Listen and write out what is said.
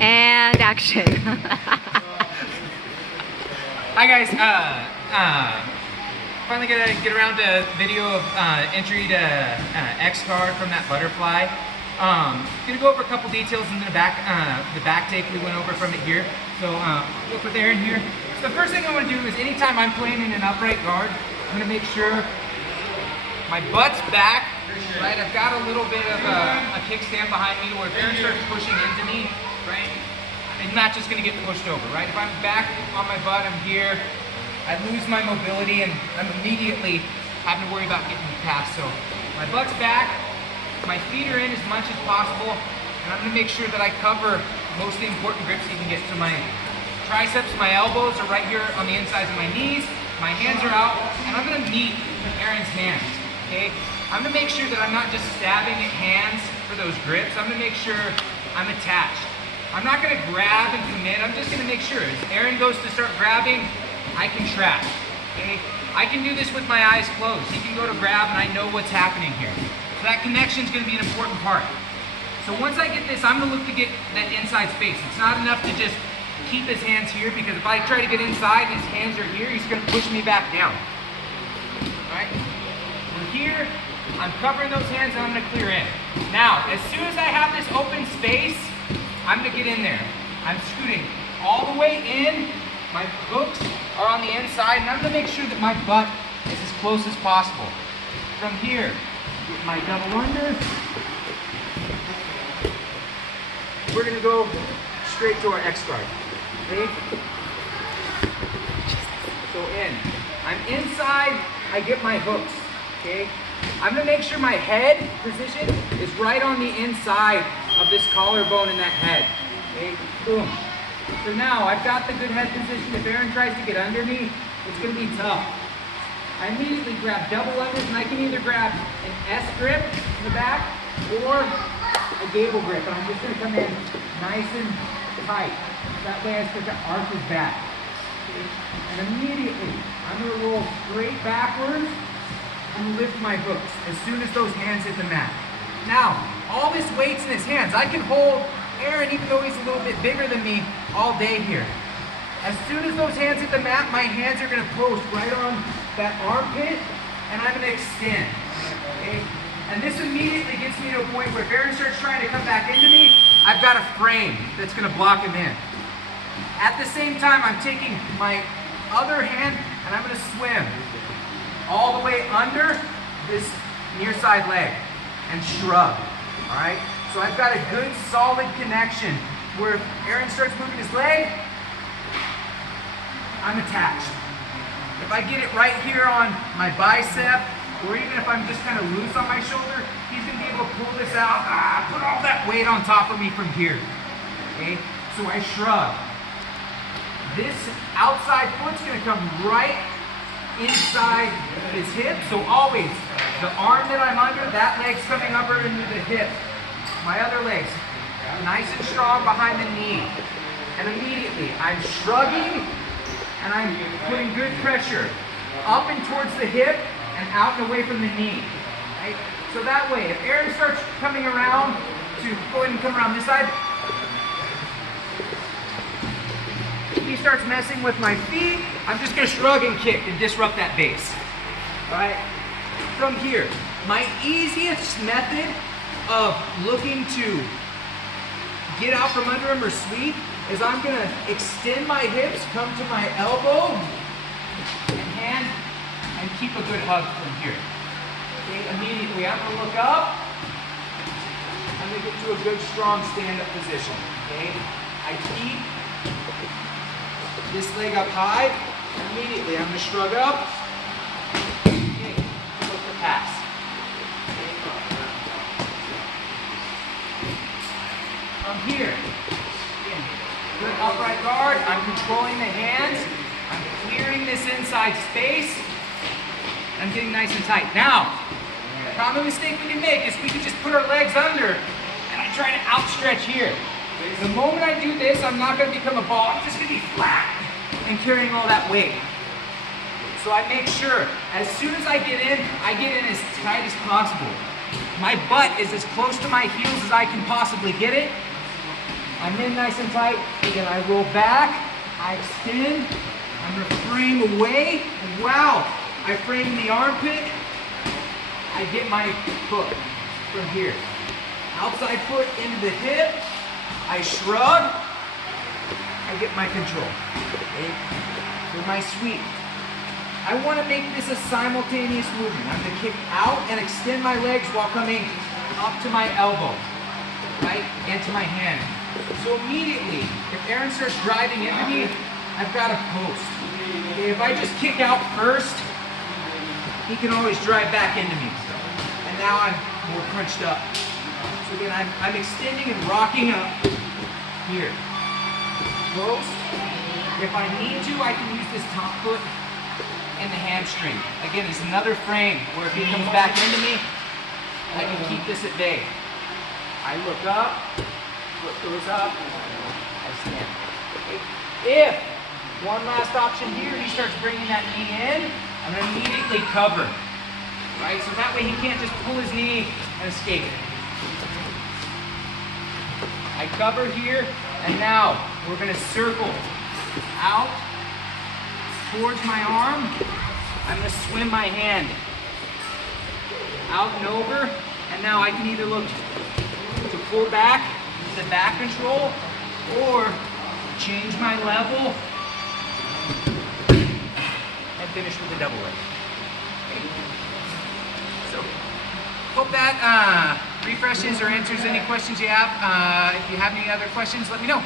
And action. Hi guys, finally gonna get around to video of entry to X-Guard from that butterfly. Gonna go over a couple details in the back tape we went over from it here. So look with Aaron here. So the first thing I want to do is anytime I'm playing in an upright guard, I'm gonna make sure my butt's back, right? I've got a little bit of a kickstand behind me where if Aaron starts pushing into me, right? I'm not just gonna get pushed over, right? If I'm back on my butt, I'm here, I lose my mobility and I'm immediately having to worry about getting past. So my butt's back, my feet are in as much as possible, and I'm gonna make sure that I cover most of the important grips you can get to my triceps. My elbows are right here on the insides of my knees, my hands are out, and I'm gonna meet Aaron's hands, okay? I'm gonna make sure that I'm not just stabbing at hands for those grips. I'm gonna make sure I'm attached. I'm not gonna grab and commit, I'm just gonna make sure. As Aaron goes to start grabbing, I can trap, okay? I can do this with my eyes closed. He can go to grab and I know what's happening here. So that connection is gonna be an important part. So once I get this, I'm gonna look to get that inside space. It's not enough to just keep his hands here, because if I try to get inside and his hands are here, he's gonna push me back down, all right? We're here, I'm covering those hands and I'm gonna clear in. Now, as soon as I have this open space, I'm gonna get in there. I'm scooting all the way in. My hooks are on the inside, and I'm gonna make sure that my butt is as close as possible. From here, get my double under. We're gonna go straight to our X-Guard, okay? So in. I'm inside, I get my hooks, okay? I'm gonna make sure my head position is right on the inside of this collarbone in that head, okay? Boom. So now I've got the good head position. If Aaron tries to get under me, it's gonna be tough. I immediately grab double unders, and I can either grab an S grip in the back or a gable grip, and I'm just gonna come in nice and tight. That way I start to arch his back. Okay? And immediately, I'm gonna roll straight backwards and lift my hooks as soon as those hands hit the mat. Now, all this weight's in his hands. I can hold Aaron, even though he's a little bit bigger than me, all day here. As soon as those hands hit the mat, my hands are gonna post right on that armpit, and I'm gonna extend, okay? And this immediately gets me to a point where if Aaron starts trying to come back into me, I've got a frame that's gonna block him in. At the same time, I'm taking my other hand and I'm gonna swim all the way under this near side leg and shrug, all right? So I've got a good solid connection where if Aaron starts moving his leg, I'm attached. If I get it right here on my bicep, or even if I'm just kind of loose on my shoulder, he's gonna be able to pull this out, put all that weight on top of me from here, okay? So I shrug. This outside foot's gonna come right inside his hip, so always, the arm that I'm under, that leg's coming over into the hip. My other leg's nice and strong behind the knee. And immediately, I'm shrugging, and I'm putting good pressure up and towards the hip, and out and away from the knee, right? So that way, if Aaron starts coming around to go ahead and come around this side, if he starts messing with my feet, I'm just gonna shrug and kick and disrupt that base, all right? From here, my easiest method of looking to get out from under him or sweep is I'm gonna extend my hips, come to my elbow, and hand, and keep a good hug from here. Okay, immediately I'm gonna look up. I'm gonna get to a good strong stand-up position. Okay, I keep this leg up high. Immediately I'm gonna shrug up. Okay, look the pass. Okay. From here, again, good upright guard. I'm controlling the hands. I'm clearing this inside space. I'm getting nice and tight. Now, the common mistake we can make is we can just put our legs under and I try to outstretch here. The moment I do this, I'm not going to become a ball. I'm just going to be flat and carrying all that weight. So I make sure, as soon as I get in as tight as possible. My butt is as close to my heels as I can possibly get it. I'm in nice and tight, and then I roll back, I extend, I'm gonna frame away, and wow, I frame the armpit, I get my hook from here. Outside foot into the hip, I shrug, I get my control. Okay? For my sweep. I want to make this a simultaneous movement. I'm going to kick out and extend my legs while coming up to my elbow, right, and to my hand. So immediately, if Aaron starts driving into me, I've got a post. Okay, if I just kick out first, he can always drive back into me. And now I'm more crunched up. So again, I'm extending and rocking up here. Post. If I need to, I can use this top foot and the hamstring. Again, it's another frame where if he comes back into me, I can keep this at bay. I look up, foot goes up, I stand. If, one last option here, he starts bringing that knee in, I'm going to immediately cover. Right? So that way he can't just pull his knee and escape. I cover here, and now we're going to circle out towards my arm. I'm going to swim my hand out and over, and now I can either look to pull back to the back control or change my level and finish with a double leg. Okay. So, hope that refreshes or answers any questions you have. If you have any other questions, let me know.